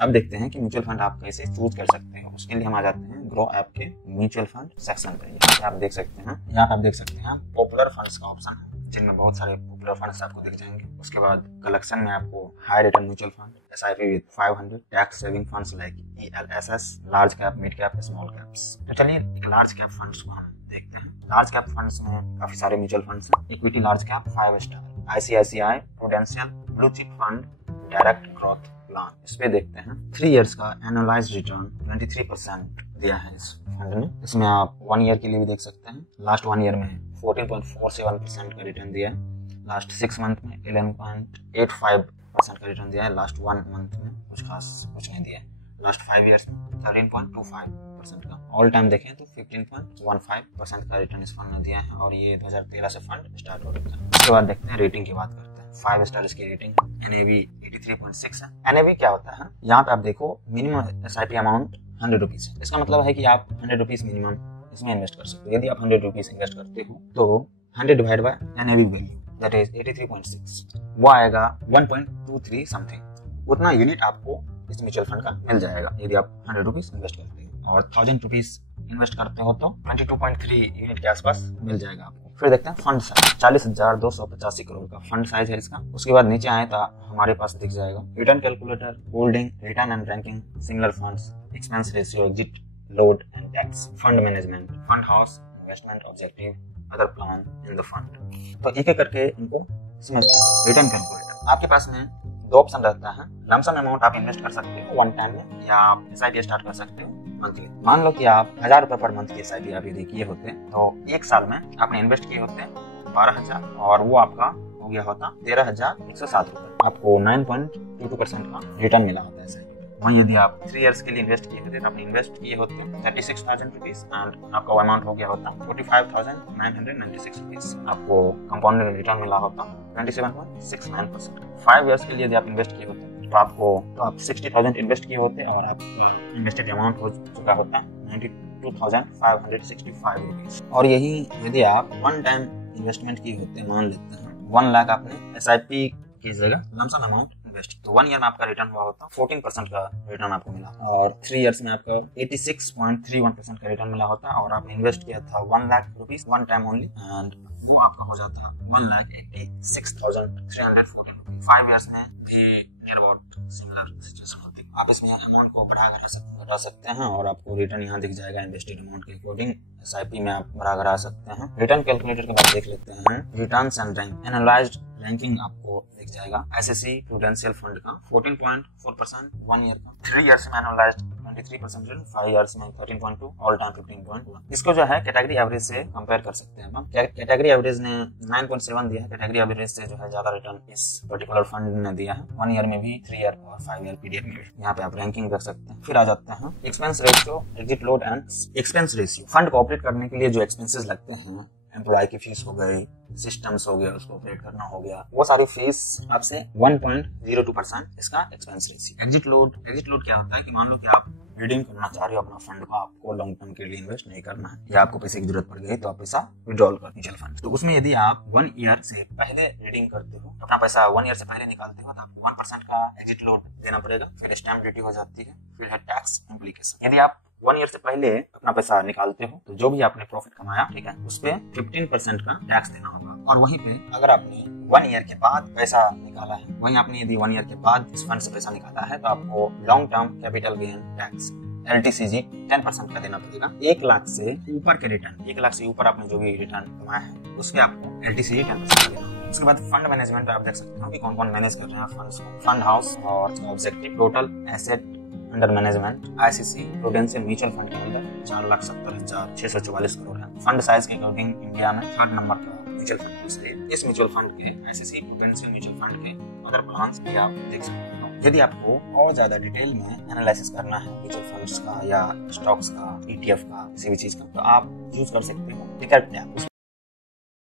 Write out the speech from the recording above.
अब देखते हैं कि म्यूचुअल फंड आप कैसे चूज कर सकते हैं। उसके लिए हम आ जाते हैं ग्रो ऐप के म्यूचुअल फंड सेक्शन पे। यहाँ पे आप देख सकते हैं पॉपुलर फंड्स का ऑप्शन है, जिनमें बहुत सारे पॉपुलर फंड्स आपको दिख जाएंगे। उसके बाद कलेक्शन में आपको high return mutual fund, SIP with 500, tax saving funds like ELSS, large cap, mid cap, small caps. तो चलिए लार्ज कैप फंड्स को हम देखते हैं। लार्ज कैप फंड्स में काफी सारे म्यूचुअल फंड्स हैं। Equity large cap 5 star, ICICI prudential blue chip fund, direct growth plan. इस पे देखते हैं 3 इयर्स का एनुअलाइज्ड रिटर्न 23% दिया है इस फंड ने। इसमें आप 1 ईयर के लिए भी देख सकते हैं। लास्ट 1 ईयर में 14.47% का रिटर्न दिया है। लास्ट 6 मंथ में 11.85% का रिटर्न दिया है। लास्ट 1 मंथ में कुछ नहीं दिया है। लास्ट 5 इयर्स में 13.25% का। ऑल टाइम देखें तो 15.15% का रिटर्न इस फंड ने दिया है और ये 2013 से फंड स्टार्ट हो चुका है। उसके बाद देखते हैं रेटिंग की बात करते हैं। 5 स्टार इसकी रेटिंग, NAV 83.6 है। NAV क्या होता है? यहाँ पे आप देखो मिनिमम SIP अमाउंट 100 रुपीज है। इसका मतलब है कि आप 100 रुपीज मिनिमम इसमें इन्वेस्ट कर सकते हो। यदि आप 100 रुपीज इन्वेस्ट करते हो तो 100 divide by NAV value that is 83.6, वो आएगा 1.23 समथिंग। उतना यूनिट आपको इस म्यूचुअल फंड का मिल जाएगा यदि आप 100 रुपीज इन्वेस्ट करते हो। और 1000 रुपीज इन्वेस्ट करते हो तो 22.3 यूनिट के आसपास मिल जाएगा आपको। फिर देखते हैं फंड साइज, 40,285 करोड़ का फंड साइज है इसका। उसके बाद नीचे आए तो हमारे पास दिख जाएगा return calculator, holding, return and ranking, similar funds, expense ratio, exit load and tax, fund management, fund house, investment objective, other plan in the fund. तो एक एक करके इनको समझते हैं। रिटर्न कैलकुलेटर, आपके पास में 2 ऑप्शन रहता है। लमसम अमाउंट आप इन्वेस्ट कर सकते हो 1 टाइम में, या आप SIP स्टार्ट कर सकते हो मंथली। मान लो कि आप 1000 रुपए पर मंथ की SIP आप यदि किए होते तो 1 साल में आपने इन्वेस्ट किए होते 12,000 और वो आपका हो गया होता 13,107 रुपए। आपको 9.22% का रिटर्न मिला होता है SIP। वहीं यदि आप 3 इयर्स के लिए इन्वेस्ट किए होते तो आपने इन्वेस्ट किए होते 36,000 रुपीज एंड आपका अमाउंट हो गया होता 45,996 रुपीज। आपको कंपाउंडेड रिटर्न मिला होता 27.69%। 5 इयर्स के लिए यदि आप इन्वेस्ट किए होते तो आप 60,000 इन्वेस्ट किए होते और आपका इन्वेस्टेड अमाउंट हो चुका होता 92,565 रुपीज। और यही यदि आप 1 टाइम इन्वेस्टमेंट किए होते, मान लेते हैं 1 लाख आपने SIP की जगह लमसम अमाउंट इन्वेस्ट, तो 1 ईयर में आपका रिटर्न हुआ होता 14% का रिटर्न आपको मिला। और 3 इयर्स में आपका 86.31% का रिटर्न मिला होता और आपने इन्वेस्ट किया था 1 lakh rupees 1 time only and वो आपका हो जाता 1,86,314 रुपीज। 5 इयर्स में भी नियर अबाउट सिमिलर सिचुएशन होती है। आप इसमें अमाउंट को बढ़ा सकते हैं और आपको रिटर्न यहाँ दिख जाएगा इन्वेस्टेड अमाउंट के अकॉर्डिंग। SIP में आप बढ़ा सकते हैं। रिटर्न कैलकुलेटर के बाद देख लेते हैं returns and rank. Analysed ranking आपको दिख जाएगा SSE प्रूडेंशियल फंड का 14.4% 1 ईयर का, 3 इयर्स में एनालाइज्ड 23%, 5 इयर्स में 13.2, ऑल टाइम 15.1। इसको जो है कैटेगरी एवरेज से कंपेयर कर सकते हैं हम। कैटेगरी एवरेज ने 9.7 दिया है। कैटेगरी एवरेज से जो है ज्यादा रिटर्न इस पर्टिकुलर फंड ने दिया है 1 ईयर में भी, 3 ईयर और 5 ईयर पीरियड में भी। यहाँ पे आप रैंकिंग कर सकते हैं। फिर आ जाते हैं expense ratio, exit load and expense ratio. Fund को ऑपरेट करने के लिए जो एक्सपेंसेस लगते हैं, एम्प्लॉय की फीस हो गई, सिस्टम्स हो गया, उसको ऑपरेट करना हो गया, वो सारी फीस आपसे 1.02% इसका एक्सपेंस रेशियो। एग्जिट लोड क्या होता है कि मान लो कि आप रिडीम करना चाह रहे हो अपना फंड को, आपको लॉन्ग टर्म के लिए इन्वेस्ट नहीं करना है या आपको पैसे की जरूरत पड़ गई तो आप पैसा विड्रॉल कर म्यूचुअल फंड। तो उसमें यदि आप 1 ईयर से पहले रिडीम करते हो, अपना पैसा 1 ईयर से पहले निकालते हो तो आपको 1% का एग्जिट लोड देना पड़ेगा। फिर स्टैम्प ड्यूटी हो जाती है, फिर है टैक्स इम्प्लीकेशन। यदि आप 1 ईयर से पहले अपना पैसा निकालते हो तो जो भी आपने प्रॉफिट कमाया, ठीक है, उस पे 15% का टैक्स देना होगा। और वहीं पे अगर आपने 1 ईयर के बाद पैसा निकाला है, वहीं आपने यदि 1 ईयर के बाद इस फंड से पैसा निकाला है तो आपको long term capital gain tax LTCG 10% का देना पड़ेगा। 1 लाख से ऊपर के रिटर्न, 1 लाख से ऊपर आपने जो भी रिटर्न कमाया है उस पे आपको LTCG 10% का देना होगा। उसके बाद फंड मैनेजमेंट आप देख सकते हो कि कौन कौन मैनेज कर रहे हैं फंड्स को। फंड हाउस और objective, total asset under management ICC prudential mutual fund के अंदर 4,70,644 करोड़ है। फंड साइज के अकॉर्डिंग इंडिया में 3rd नंबर का म्यूचुअल फंड। इसलिए इस म्यूचुअल फंड के ICC प्रूडेंशियल म्यूचुअल फंड के अदर प्लान्स भी आप देख सकते हो। यदि आपको और ज्यादा डिटेल में एनालिसिस करना है म्यूचुअल फंड्स का या स्टॉक्स का, ETF का, किसी भी चीज का, तो आप यूज कर सकते हो टिकट टैब।